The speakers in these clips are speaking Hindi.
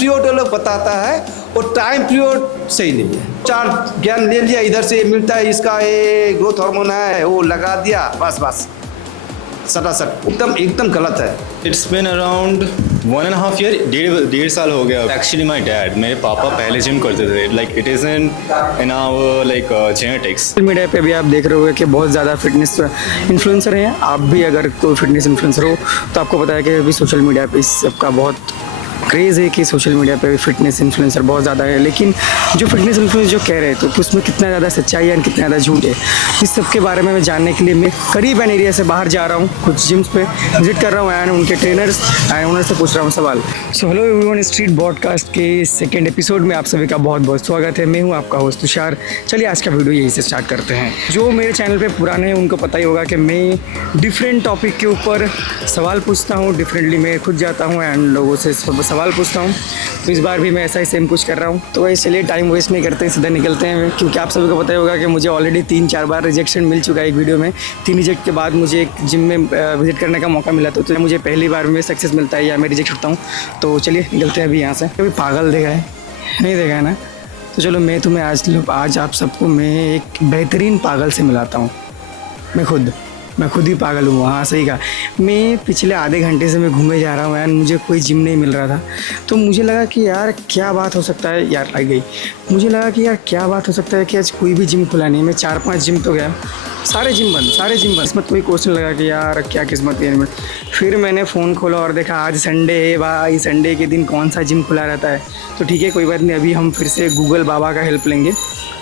पीरियड वो लोग बताता है वो टाइम पीरियड सही नहीं है। 4 ज्ञान ले लिया, इधर से मिलता है, इसका ये ग्रोथ हार्मोन है, वो लगा दिया, बस सटासट, एकदम गलत है। इट्स बिन अराउंड 1.5 ईयर, डेढ़ साल हो गया। एक्चुअली माई डैड, मेरे पापा पहले जिम करते थे, like it is in our like genetics. Social media पे भी आप देख रहे होंगे कि बहुत ज़्यादा फिटनेस इन्फ्लुएंसर हैं। आप भी अगर कोई फिटनेस इन्फ्लुएंसर हो तो आपको पता है कि अभी सोशल मीडिया पे इस सब का बहुत क्रेज़ है कि सोशल मीडिया पे फिटनेस इन्फ्लुएंसर बहुत ज़्यादा है। लेकिन जो फिटनेस इन्फ्लुएंसर जो कह रहे हैं तो उसमें कितना ज़्यादा सच्चाई है और कितना ज़्यादा झूठ है, इस सब के बारे में मैं जानने के लिए मैं करीब एन एरिया से बाहर जा रहा हूँ, कुछ जिम्स पे विजिट कर रहा हूँ एंड उनके ट्रेनर्स एंड ओनर से पूछ रहा हूँ सवाल। So hello everyone, street broadcast के सेकेंड एपिसोड में आप सभी का बहुत बहुत स्वागत है। मैं हूँ आपका होस्ट तुषार। चलिए आज का वीडियो यहीं से स्टार्ट करते हैं। जो मेरे चैनल पर पुराने हैं उनको पता ही होगा कि मैं डिफरेंट टॉपिक के ऊपर सवाल पूछता हूँ, डिफरेंटली मैं खुद जाता हूँ एंड लोगों से सवाल पूछता हूँ। तो इस बार भी मैं ऐसा ही सेम कुछ कर रहा हूँ। तो वैसे चलिए टाइम वेस्ट नहीं करते, सीधा निकलते हैं, क्योंकि आप सभी को पता ही होगा कि मुझे ऑलरेडी 3-4 बार रिजेक्शन मिल चुका है एक वीडियो में। 3 रिजेक्ट के बाद मुझे एक जिम में विजिट करने का मौका मिला, तो मुझे पहली बार में सक्सेस मिलता है या मैं रिजेक्ट होता हूँ। तो चलिए निकलते हैं अभी यहाँ से। कभी पागल देखा है? नहीं देखा है ना? तो चलो मैं तुम्हें आज आप सबको मैं एक बेहतरीन पागल से मिलाता हूँ। मैं खुद ही पागल हूँ। हाँ सही कहा। मैं पिछले आधे घंटे से मैं घूमे जा रहा हूँ यार, मुझे कोई जिम नहीं मिल रहा था। तो मुझे लगा कि यार क्या बात हो सकता है, यार लग गई। मुझे लगा कि यार क्या बात हो सकता है कि आज कोई भी जिम खुला नहीं। मैं 4-5 जिम तो गया, सारे जिम बंद। किस्मत कोई क्वेश्चन लगा कि यार क्या किस्मत है। फिर मैंने फ़ोन खोला और देखा आज संडे है भाई, संडे के दिन कौन सा जिम खुला रहता है। तो ठीक है कोई बात नहीं, अभी हम फिर से गूगल बाबा का हेल्प लेंगे।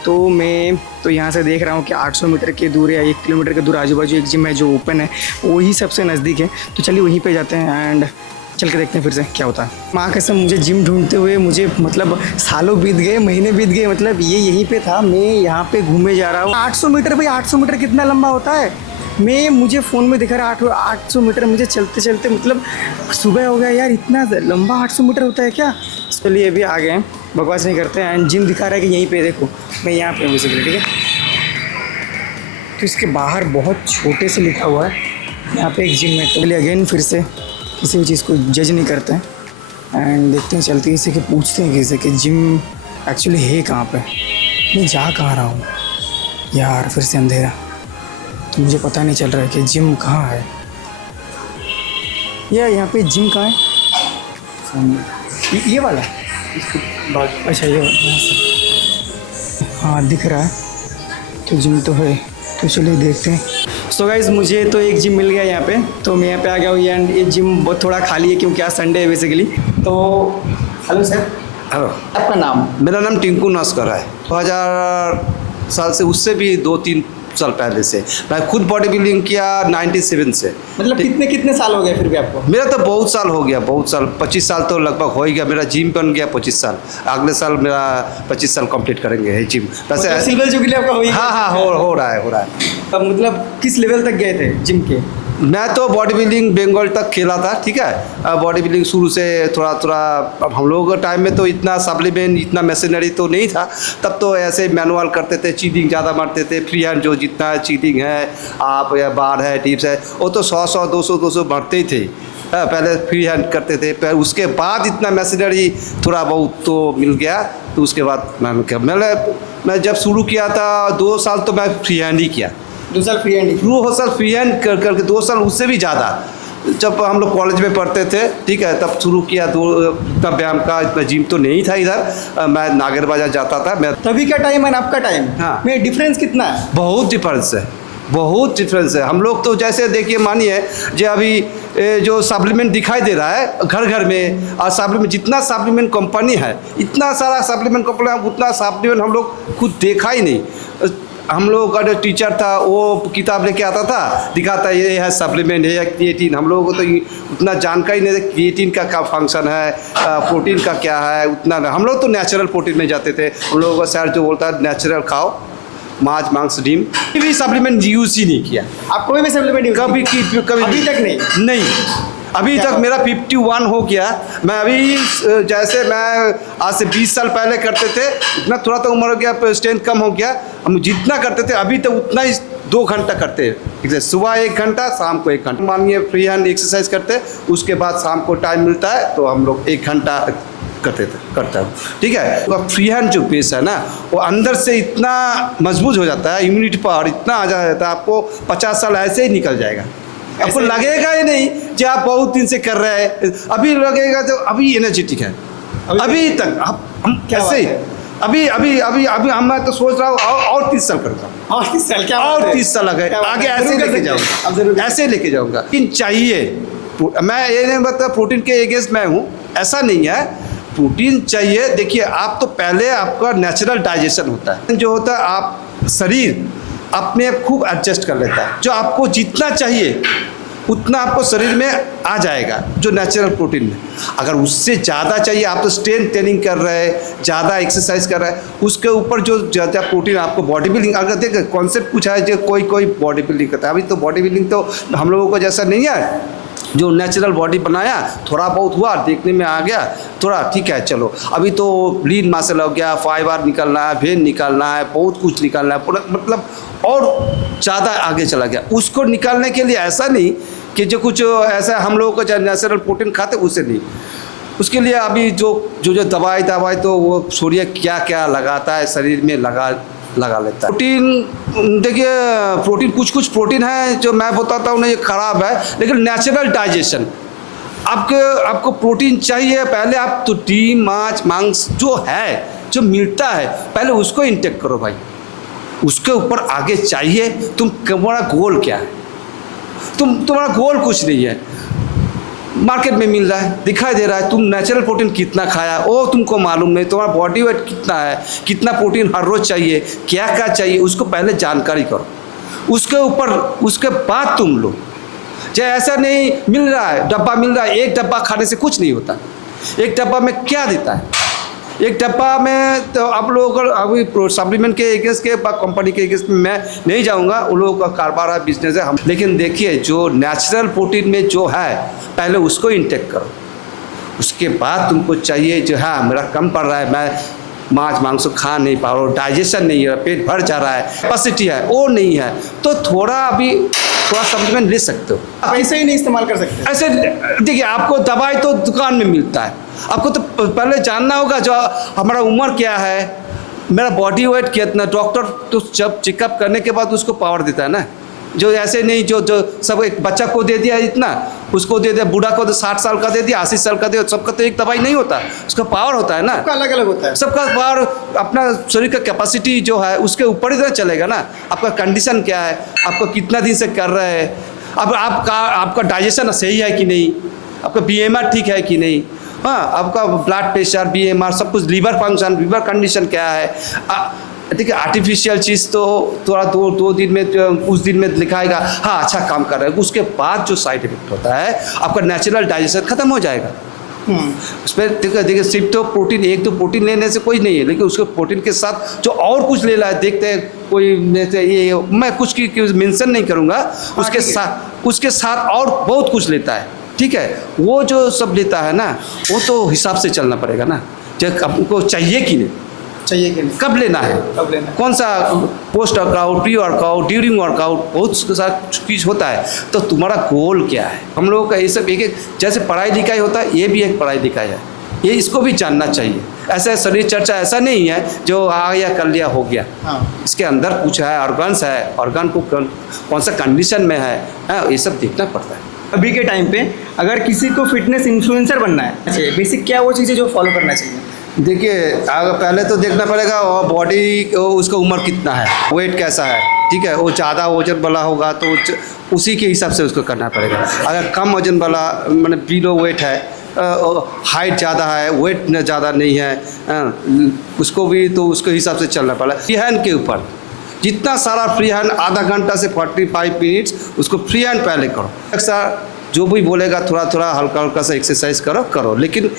तो मैं तो यहाँ से देख रहा हूँ कि 800 मीटर के दूर या 1 किलोमीटर के दूर आजू बाजू एक जिम है जो ओपन है, वही सबसे नज़दीक है। तो चलिए वहीं पे जाते हैं एंड चल के देखते हैं फिर से क्या होता है। माँ कसम मुझे जिम ढूंढते हुए मुझे मतलब सालों बीत गए, महीने बीत गए, मतलब ये यहीं पे था, मैं यहाँ पे घूमे जा रहा हूँ। 800 मीटर भाई, 800 मीटर कितना लंबा होता है? मुझे फ़ोन में दिखा रहा 800 मीटर, मुझे चलते चलते मतलब सुबह हो गया यार, इतना लंबा 800 मीटर होता है क्या? इसके लिए अभी आ गए हैं, बकवास नहीं करते हैं। एंड जिम दिखा रहा है कि यहीं पे देखो, मैं यहाँ पे हूँ बेसिकली, ठीक है। तो इसके बाहर बहुत छोटे से लिखा हुआ है यहाँ पे एक जिम है। तो चलिए अगेन फिर से किसी भी चीज़ को जज नहीं करते हैं एंड देखते हैं, चलते किसी के पूछते हैं किसी कि जिम एक्चुअली है कहाँ पे, मैं जा कहाँ रहा हूँ यार। फिर से अंधेरा, तो मुझे पता नहीं चल रहा है कि जिम कहाँ है या यहाँ पे जिम कहाँ है। ये वाला अच्छा ये हाँ दिख रहा है, तो जिम तो है। तो चलिए देखते हैं। सो गाइज मुझे तो एक जिम मिल गया यहाँ पे, तो मैं यहाँ पे आ गया हूँ एंड ये जिम बहुत थोड़ा खाली है क्योंकि आज संडे है बेसिकली। तो हेलो सर। हेलो, आपका नाम? मेरा नाम टिंकू नस्कर है। 2000 साल से, उससे भी 2-3 साल पहले से मैं खुद बॉडी बिल्डिंग किया 97 से। मतलब कितने साल हो गए फिर भी आपको? मेरा तो बहुत साल हो गया, बहुत साल, 25 साल तो लगभग हो ही गया। मेरा जिम बन गया 25 साल, अगले साल मेरा 25 साल कंप्लीट करेंगे जिम। वैसे सिल्वर जुबली आपका हो ही गया? हाँ हो रहा है। अब मतलब किस लेवल तक गए थे जिम के? मैं तो बॉडी बिल्डिंग बंगाल तक खेला था, ठीक है। बॉडी बिल्डिंग शुरू से थोड़ा, अब हम लोगों के टाइम में तो इतना सप्लीमेंट, इतना मशीनरी तो नहीं था। तब तो ऐसे मैनुअल करते थे, चीटिंग ज़्यादा मारते थे। फ्री हैंड जो जितना चीटिंग है आप या बार है, टिप्स है, वो तो 100 200 मारते ही थे। पहले फ्री हैंड करते थे, फिर उसके बाद इतना मशीनरी थोड़ा बहुत तो मिल गया। तो उसके बाद मैं जब शुरू किया था 2 साल तो मैं फ्री हैंड ही किया। 2 साल फ्री हैंड? 2 साल फ्री हैंड करके 2 साल, उससे भी ज़्यादा। जब हम लोग कॉलेज में पढ़ते थे, ठीक है, तब शुरू किया। इतना व्यायाम का, इतना जिम तो नहीं था इधर। मैं नागर बाजार जाता था। मैं तभी का टाइम है ना आपका टाइम? हाँ। में डिफरेंस कितना है? बहुत डिफरेंस है। हम लोग तो जैसे देखिए, मानिए जो अभी जो सप्लीमेंट दिखाई दे रहा है घर घर में, और सप्लीमेंट जितना सप्लीमेंट कंपनी है, इतना सारा सप्लीमेंट कंपनी है, उतना सप्लीमेंट हम लोग खुद देखा ही नहीं। हम लोग का जो टीचर था वो किताब लेके आता था, दिखाता है ये है सप्लीमेंट, ये है क्रिएटिन। हम लोगों को तो उतना जानकारी नहीं था क्रिएटिन का क्या फंक्शन है, प्रोटीन का क्या है, उतना हम लोग तो नेचुरल प्रोटीन में जाते थे। हम लोगों का सर जो बोलता है नेचुरल खाओ, मांस मांस डिम, कभी सप्लीमेंट यूज़ ही नहीं किया। आप कोई भी सप्लीमेंट कभी अभी तक नहीं? अभी तक मेरा 51 हो गया। मैं अभी जैसे मैं आज से 20 साल पहले करते थे, इतना थोड़ा तो उम्र हो गया, स्ट्रेंथ कम हो गया। हम जितना करते थे अभी तो उतना ही 2 घंटा करते हैं, ठीक है। सुबह 1 घंटा, शाम को 1 घंटा। मानिए फ्री हैंड एक्सरसाइज करते, उसके बाद शाम को टाइम मिलता है तो हम लोग 1 घंटा करता हूँ, ठीक है। तो फ्री हैंड जो पेस है ना, वो अंदर से इतना मजबूत हो जाता है, इम्यूनिटी पावर इतना आ जाता है, आपको 50 साल ऐसे ही निकल जाएगा। आपको लगेगा ही नहीं जो आप बहुत दिन से कर रहे हैं, अभी लगेगा तो अभी एनर्जेटिक है, अभी तक हम कैसे अभी अभी अभी अभी हम मैं तो सोच रहा हूँ और 30 साल करूँगा, और 30 साल क्या और 30 साल आगे ऐसे लेके जाऊँगा, ऐसे लेके जाऊँगा। प्रोटीन चाहिए, मैं ये नहीं बता प्रोटीन के अगेंस्ट मैं हूँ, ऐसा नहीं है, प्रोटीन चाहिए। देखिए आप तो पहले आपका नेचुरल डाइजेशन होता है, जो होता है आप शरीर अपने आप खूब एडजस्ट कर लेता है, जो आपको जितना चाहिए उतना आपको शरीर में आ जाएगा, जो नेचुरल प्रोटीन में। अगर उससे ज़्यादा चाहिए, आप तो स्ट्रेंथ ट्रेनिंग कर रहे हैं, ज़्यादा एक्सरसाइज कर रहे हैं, उसके ऊपर जो ज़्यादा प्रोटीन आपको बॉडी बिल्डिंग, अगर देखिए कॉन्सेप्ट पूछा है जो कोई बॉडी बिल्डिंग करता है, अभी तो बॉडी बिल्डिंग तो हम लोगों को जैसा नहीं है, जो नेचुरल बॉडी बनाया थोड़ा बहुत हुआ, देखने में आ गया थोड़ा, ठीक है चलो। अभी तो लीन मसल हो गया, फाइबर निकलना है, वेन निकालना है, बहुत कुछ निकालना है, पूरा मतलब और ज़्यादा आगे चला गया। उसको निकालने के लिए ऐसा नहीं कि जो कुछ ऐसा हम लोगों को जो नेचुरल प्रोटीन खाते उसे नहीं, उसके लिए अभी जो दवाई तो वो सूर्य क्या क्या लगाता है शरीर में लगा लेता है। प्रोटीन देखिए, प्रोटीन कुछ प्रोटीन है जो मैं बताता हूँ ना ये ख़राब है, लेकिन नेचुरल डाइजेशन आपको प्रोटीन चाहिए, पहले आप तो डीम मांस जो है जो मिलता है पहले उसको इंटेक करो भाई, उसके ऊपर आगे चाहिए। तुम्हारा गोल क्या है? तुम्हारा गोल कुछ नहीं है, मार्केट में मिल रहा है, दिखाई दे रहा है, तुम नेचुरल प्रोटीन कितना खाया वो तुमको मालूम नहीं, तुम्हारा बॉडी वेट कितना है, कितना प्रोटीन हर रोज़ चाहिए, क्या क्या चाहिए, उसको पहले जानकारी करो, उसके बाद तुम लो। चाहे ऐसा नहीं मिल रहा है, डब्बा मिल रहा है, एक डब्बा खाने से कुछ नहीं होता। एक डब्बा में क्या देता है? एक डब्बा में तो आप लोगों को अभी सप्लीमेंट के अगेंस्ट के कंपनी के अगेंस्ट में मैं नहीं जाऊंगा, उन लोगों का कारोबार है, बिजनेस है हम, लेकिन देखिए जो नेचुरल प्रोटीन में जो है पहले उसको इंटेक करो, उसके बाद तुमको चाहिए जो हाँ मेरा कम पड़ रहा है, मैं मांस खा नहीं पा रहा हूँ, डाइजेशन नहीं है, पेट भर जा रहा है, कैपेसिटी है वो नहीं है, तो थोड़ा सप्लीमेंट ले सकते हो। आप ऐसे ही नहीं इस्तेमाल कर सकते। ऐसे देखिए आपको दवाई तो दुकान में मिलता है, आपको तो पहले जानना होगा जो हमारा उम्र क्या है, मेरा बॉडी वेट कितना। डॉक्टर तो जब चेकअप करने के बाद उसको पावर देता है ना, जो ऐसे नहीं जो सब एक बच्चा को दे दिया इतना, उसको दे दिया, बूढ़ा को तो 60 साल का दे दिया, 80 साल का दे दिया, सबका तो एक दवाई नहीं होता, उसका पावर होता है ना, सबका अलग अलग होता है, सबका पावर अपना शरीर का कैपेसिटी जो है उसके ऊपर ही तो चलेगा ना। आपका कंडीशन क्या है, आपको कितना दिन से कर रहे हैं, अब आपका डाइजेशन सही है कि नहीं, आपका BMR ठीक है कि नहीं, हाँ आपका ब्लड प्रेशर, BMR सब कुछ, लीवर फंक्शन, लीवर कंडीशन क्या है। देखिए आर्टिफिशियल चीज़ तो थोड़ा दो दिन में कुछ दिन में दिखाएगा हाँ अच्छा काम कर रहा है, उसके बाद जो साइड इफेक्ट होता है आपका नेचुरल डाइजेशन खत्म हो जाएगा। उस पर देखिए सिर्फ तो प्रोटीन, एक तो प्रोटीन लेने से कोई नहीं है, लेकिन उसके प्रोटीन के साथ जो और कुछ ले रहा है, देखते हैं कोई ये मैं कुछ की मेंशन नहीं करूँगा, उसके साथ और बहुत कुछ लेता है, ठीक है, वो जो सब लेता है ना वो तो हिसाब से चलना पड़ेगा ना, जब आपको चाहिए कि नहीं चाहिए कि नहीं, कब लेना है, कौन सा post workout, pre workout, during workout, बहुत सारा चीज़ होता है, तो तुम्हारा गोल क्या है। हम लोगों का ये सब एक जैसे पढ़ाई लिखाई होता है, ये भी एक पढ़ाई लिखाई है, ये इसको भी जानना चाहिए। ऐसा शरीर चर्चा ऐसा नहीं है जो आ गया कर लिया हो गया, हाँ। इसके अंदर कुछ है, ऑर्गन्स है, ऑर्गन को कौन सा कंडीशन में है, ये सब देखना पड़ता है। अभी के टाइम पे अगर किसी को फिटनेस इन्फ्लुएंसर बनना है, बेसिक क्या वो चीज़ें जो फॉलो करना चाहिए? देखिए पहले तो देखना पड़ेगा बॉडी, उसका उम्र कितना है, वेट कैसा है, ठीक है, वो ज़्यादा वजन वाला होगा तो उसी के हिसाब से उसको करना पड़ेगा। अगर कम वजन वाला मतलब बिलो वेट है, हाइट ज़्यादा है, वेट ज़्यादा नहीं है, उसको भी तो उसके हिसाब से चलना पड़ेगा। फ्री हैंड के ऊपर जितना सारा फ्री हैंड, आधा घंटा से 45 मिनट्स उसको फ्री हैंड पहले करो। अक्सर जो भी बोलेगा थोड़ा हल्का सा एक्सरसाइज करो, लेकिन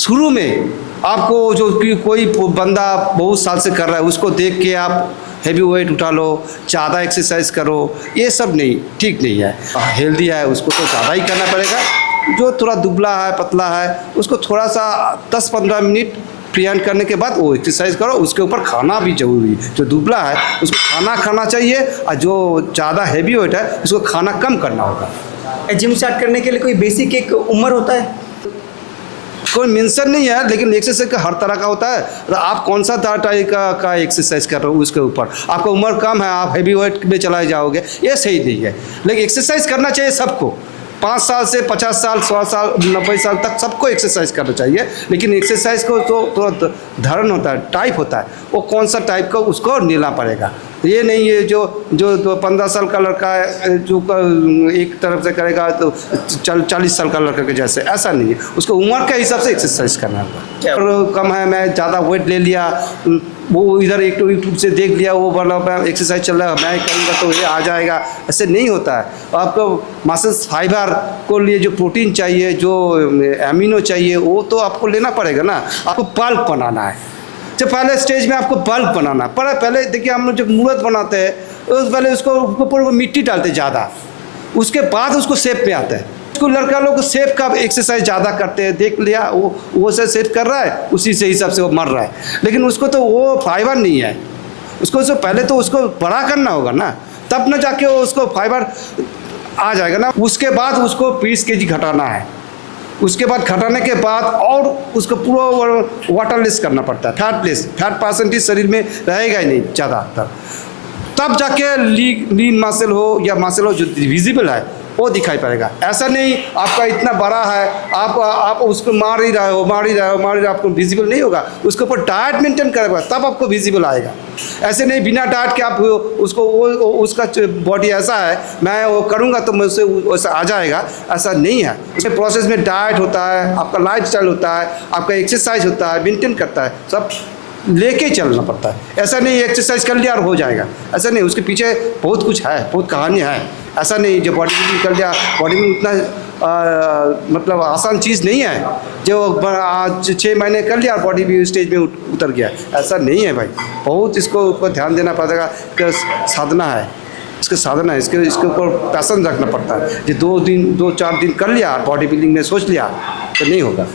शुरू में आपको जो कि कोई बंदा बहुत साल से कर रहा है उसको देख के आप हैवी वेट उठा लो, ज़्यादा एक्सरसाइज करो, ये सब नहीं, ठीक नहीं है। हेल्दी है उसको तो ज़्यादा ही करना पड़ेगा, जो थोड़ा दुबला है पतला है उसको थोड़ा सा 10-15 मिनट फ्री हैंड करने के बाद वो एक्सरसाइज करो। उसके ऊपर खाना भी जरूरी है, जो दुबला है उसको खाना चाहिए, और जो ज़्यादा हैवी वेट है उसको खाना कम करना होगा। जिम स्टार्ट करने के लिए कोई बेसिक एक उम्र होता है? कोई मेंशन नहीं है, लेकिन एक्सरसाइज का हर तरह का होता है। तो आप कौन सा टाइप का एक्सरसाइज कर रहे हो उसके ऊपर, आपका उम्र कम है, आप हैवी वेट में चलाए जाओगे, ये सही नहीं है। लेकिन एक्सरसाइज करना चाहिए सबको, 5 साल से 50 साल 100 साल 90 साल तक सबको एक्सरसाइज करना चाहिए। लेकिन एक्सरसाइज को तो धरण होता है, टाइप होता है, वो कौन सा टाइप का उसको लेना पड़ेगा। ये नहीं है जो 15 साल का लड़का है जो एक तरफ से करेगा तो 40 साल का लड़का के जैसे, ऐसा नहीं है। उसको उम्र के हिसाब से एक्सरसाइज करना होगा। और कम है, मैं ज़्यादा वेट ले लिया, वो इधर एक तो यूट्यूब से देख लिया, वो वाला एक्सरसाइज चल रहा है, मैं करूँगा तो ये आ जाएगा, ऐसे नहीं होता है। आपको मसल्स फाइबर को लिए जो प्रोटीन चाहिए, जो एमिनो चाहिए, वो तो आपको लेना पड़ेगा ना। आपको बल्क बनाना है, जब पहले स्टेज में आपको बल्क बनाना पहले देखिए, हम लोग जब मूर्त बनाते हैं उस पहले उसको ऊपर वो मिट्टी डालते ज़्यादा, उसके बाद उसको शेप में आता है। उसको लड़का लोग शेप का एक्सरसाइज ज़्यादा करते हैं, देख लिया वो से सेट कर रहा है, उसी से हिसाब से वो मर रहा है। लेकिन उसको तो वो फाइबर नहीं है, उसको पहले तो उसको बड़ा करना होगा ना, तब ना जाके वो उसको फाइबर आ जाएगा ना। उसके बाद उसको 20 kg घटाना है, उसके बाद घटाने के बाद और उसको पूरा वाटरलेस करना पड़ता है, फैट परसेंटेज शरीर में रहेगा ही नहीं ज़्यादातर, तब जाके लीन मसल हो या मसल हो जो विजिबल है वो दिखाई पड़ेगा। ऐसा नहीं आपका इतना बड़ा है, आप उसको मार ही रहे हो, आपको विजिबल नहीं होगा। उसके ऊपर डाइट मेंटेन करेगा तब आपको विजिबल आएगा। ऐसे नहीं बिना डाइट के आप उसको उसका बॉडी ऐसा है, मैं वो करूँगा तो मुझसे वैसा आ जाएगा, ऐसा नहीं है। उसमें प्रोसेस में डाइट होता है, आपका लाइफस्टाइल होता है, आपका एक्सरसाइज होता है, मेंटेन करता है, सब लेके चलना पड़ता है। ऐसा नहीं एक्सरसाइज कर लिया और हो जाएगा, ऐसा नहीं। उसके पीछे बहुत कुछ है, बहुत कहानी है। ऐसा नहीं जो बॉडी बिल्डिंग कर लिया, बॉडी में उतना मतलब आसान चीज़ नहीं है जो 6 महीने कर लिया बॉडी भी स्टेज में उतर गया, ऐसा नहीं है भाई। बहुत इसको ऊपर ध्यान देना पड़ेगा कि साधना है, इसके साधना है, इसके ऊपर पैशन रखना पड़ता है। जो 2-4 दिन कर लिया बॉडी बिल्डिंग में सोच लिया तो नहीं होगा।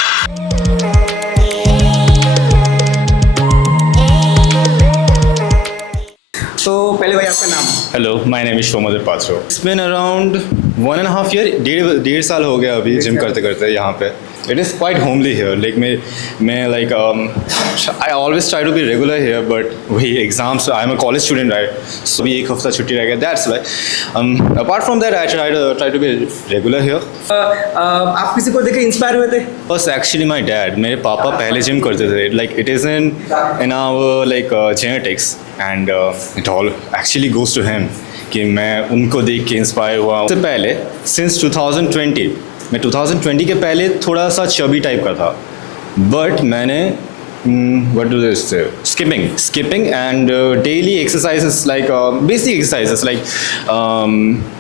तो पहले भाई आपका नाम? Hello, my name is Shomodor Patro. It's been around 1.5 year, डेढ़ साल हो गया अभी जिम करते करते यहाँ पे। It is quite homely here, like मैं like I always try to be regular here, but वही exams, I am a college student right, so अभी 1 हफ्ता छुट्टी रह गया, that's why. Apart from that I try to be regular here. आप किसी को देख के इंस्पायर हुए थे? बस एक्चुअली माई डैड, मेरे पापा पहले जिम करते थे, like it is in our like genetics and it all actually goes to him कि मैं उनको देख के इंस्पायर हुआ। उससे पहले सिंस 2020, मैं 2020 के पहले थोड़ा सा चबी टाइप का था, बट मैंने what do they say, skipping and daily exercises like basic exercises like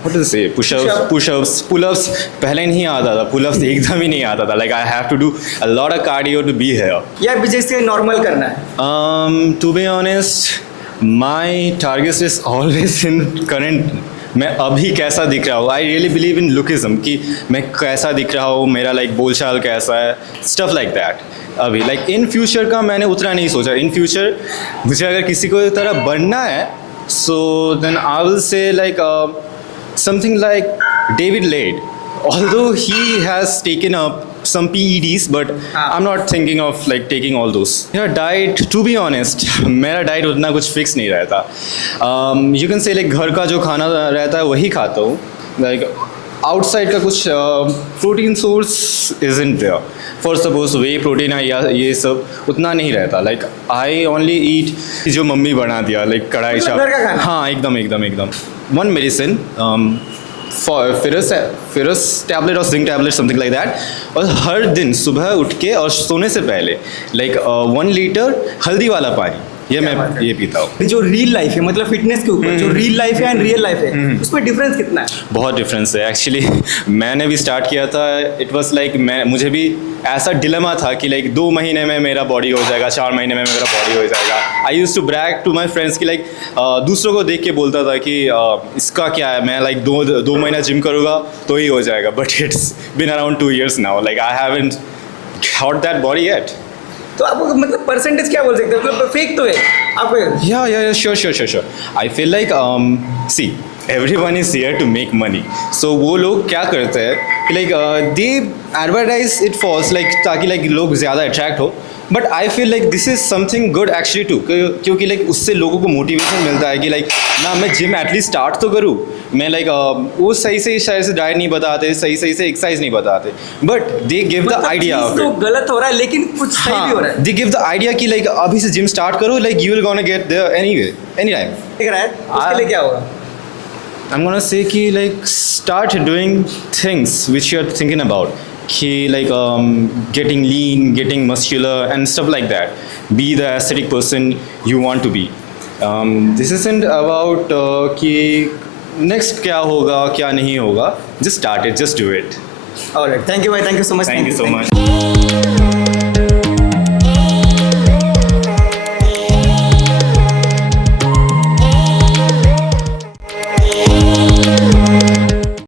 what do they say, push-ups pull-ups पहले नहीं आता था, pull-ups एकदम ही नहीं आता था, like I have to do a lot of cardio to be here। या जैसे नॉर्मल करना है? To be honest my target is always in current, मैं अभी कैसा दिख रहा हूँ। I really believe in lookism कि मैं कैसा दिख रहा हूँ, मेरा लाइक बोलचाल कैसा है, स्टफ लाइक दैट। अभी लाइक इन फ्यूचर का मैंने उतना नहीं सोचा। इन फ्यूचर मुझे अगर किसी को तरह बनना है, so then I will say like something like David Laid, although he has taken up some PEDs, but I'm not thinking of like taking all those. Your diet, to be honest, मेरा डाइट उतना कुछ फिक्स नहीं रहता। You can say like घर का जो खाना रहता है वही खाता हूँ, like आउटसाइड का कुछ protein source isn't there. For suppose way protein है या ये सब उतना नहीं रहता। लाइक आई ओनली ईट जो मम्मी बना दिया, लाइक कढ़ाई चावल। हाँ एकदम वन मेडिसिन फेरस टैबलेट और zinc tablet something like that, और हर दिन सुबह उठ के और सोने से पहले लाइक 1 लीटर हल्दी वाला पानी ये मैं ये पीता हूँ। जो रियल लाइफ है, मतलब फिटनेस के ऊपर जो रियल लाइफ है एंड रियल लाइफ है, उसमें डिफरेंस कितना है? बहुत डिफरेंस है एक्चुअली। मैंने भी स्टार्ट किया था, इट वाज लाइक मुझे भी ऐसा डिलेमा था कि लाइक 2 महीने में मेरा बॉडी हो जाएगा, 4 महीने में मेरा बॉडी हो जाएगा। I used to brag to my friends कि लाइक दूसरों को देख के बोलता था कि इसका क्या है, मैं लाइक 2 महीना जिम करूँगा तो ही हो जाएगा, but it's been around 2 years now, like I haven't got that body yet. तो आप मतलब परसेंटेज क्या बोल सकते हैं, मतलब फेक तो है आपको? Yeah, sure. I feel like see, everyone is here to make money. So वो लोग क्या करते हैं कि like they advertise it false like ताकि लाइक लोग ज़्यादा अट्रैक्ट हो, but I feel like this is something good actually too, क्योंकि लाइक उससे लोगों को मोटिवेशन मिलता है कि लाइक ना मैं जिम एटलीस्ट स्टार्ट तो करूँ, मैं लाइक वो सही से डाइट नहीं बताते, सही से एक्सरसाइज नहीं बताते, but they give the idea of तो इट। गलत हो रहा है लेकिन कुछ सही भी हो रहा है। दे गिव द आइडिया कि लाइक अभी से जिम स्टार्ट करो, like you will gonna get there anyway any time. दिख रहा है उसके लिए क्या होगा? I'm gonna say कि like start doing things which you're thinking about, कि like getting lean, getting muscular and stuff like that. Be the aesthetic person you want to be. This isn't about कि next क्या होगा क्या नहीं होगा. Just start it, just do it. Alright, thank you भाई, thank you so much. Thank you so much.